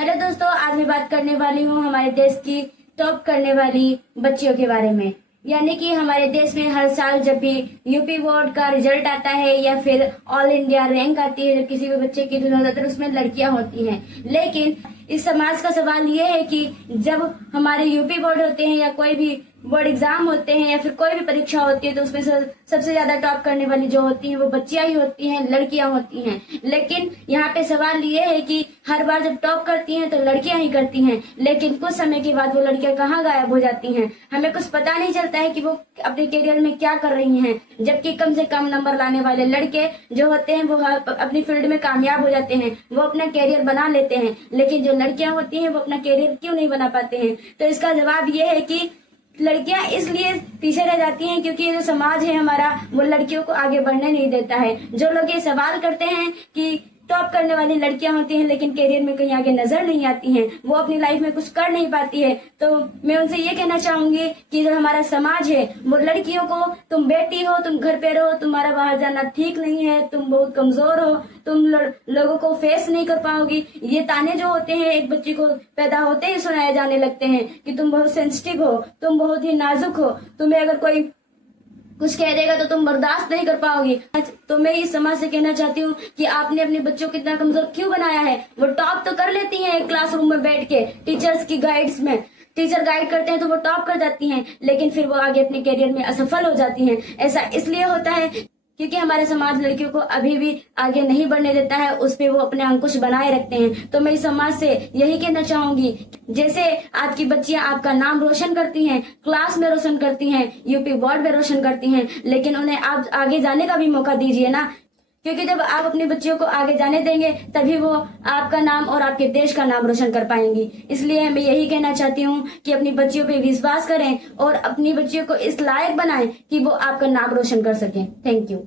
Hello दोस्तों, आज मैं बात करने वाली हूँ हमारे देश की टॉप करने वाली बच्चियों के बारे में। यानी कि हमारे देश में हर साल जब भी यूपी बोर्ड का रिजल्ट आता है या फिर ऑल इंडिया रैंक आती है जब किसी भी बच्चे की, तो ज्यादातर उसमें लड़कियां होती हैं। लेकिन इस समाज का सवाल ये है कि जब हमारे यूपी बोर्ड होते हैं या कोई भी बोर्ड एग्जाम होते हैं या फिर कोई भी परीक्षा होती है, तो उसमें सबसे ज्यादा टॉप करने वाली जो होती हैं वो बच्चियां ही होती हैं, लड़कियां होती हैं। लेकिन यहाँ पे सवाल ये है कि हर बार जब टॉप करती हैं तो लड़कियां ही करती हैं, लेकिन कुछ समय के बाद वो लड़कियां कहाँ गायब हो जाती हैं, हमें कुछ पता नहीं चलता है कि वो अपने करियर में क्या कर रही हैं। जबकि कम से कम नंबर लाने वाले लड़के जो होते हैं वो अपनी फील्ड में कामयाब हो जाते हैं, वो अपना करियर बना लेते हैं। लेकिन जो लड़कियां होती हैं वो अपना करियर क्यों नहीं बना पाते हैं? तो इसका जवाब ये है कि लड़कियां इसलिए पीछे रह जाती हैं क्योंकि ये जो समाज है हमारा, वो लड़कियों को आगे बढ़ने नहीं देता है। जो लोग ये सवाल करते हैं कि टॉप करने वाली लड़कियां होती हैं लेकिन करियर में कहीं आगे नजर नहीं आती हैं, वो अपनी लाइफ में कुछ कर नहीं पाती है, तो मैं उनसे ये कहना चाहूंगी कि जो हमारा समाज है वो लड़कियों को, तुम बेटी हो, तुम घर पे रहो, तुम्हारा बाहर जाना ठीक नहीं है, तुम बहुत कमजोर हो, तुम लोगों को फेस नहीं कर पाओगी, ये ताने जो होते हैं एक बच्चे को पैदा होते ही सुनाए जाने लगते हैं कि तुम बहुत सेंसिटिव हो, तुम बहुत ही नाजुक हो, तुम्हें अगर कोई कुछ कह देगा तो तुम बर्दाश्त नहीं कर पाओगी। तो मैं इस समाज से कहना चाहती हूँ कि आपने अपने बच्चों को इतना कमजोर क्यों बनाया है? वो टॉप तो कर लेती हैं एक क्लासरूम में बैठ के, टीचर्स की गाइड्स में, टीचर गाइड करते हैं तो वो टॉप कर जाती हैं, लेकिन फिर वो आगे अपने करियर में असफल हो जाती हैं। ऐसा इसलिए होता है क्योंकि हमारे समाज लड़कियों को अभी भी आगे नहीं बढ़ने देता है, उस पे वो अपने अंकुश बनाए रखते हैं। तो मैं इस समाज से यही कहना चाहूंगी, जैसे आज की बच्चियां आपका नाम रोशन करती हैं, क्लास में रोशन करती हैं, यूपी बोर्ड में रोशन करती हैं, लेकिन उन्हें आप आगे जाने का भी मौका दीजिए ना, क्योंकि जब आप अपनी बच्चियों को आगे जाने देंगे तभी वो आपका नाम और आपके देश का नाम रोशन कर पाएंगी। इसलिए मैं यही कहना चाहती हूँ कि अपनी बच्चियों पे विश्वास करें और अपनी बच्चियों को इस लायक बनाएं कि वो आपका नाम रोशन कर सकें। Thank you.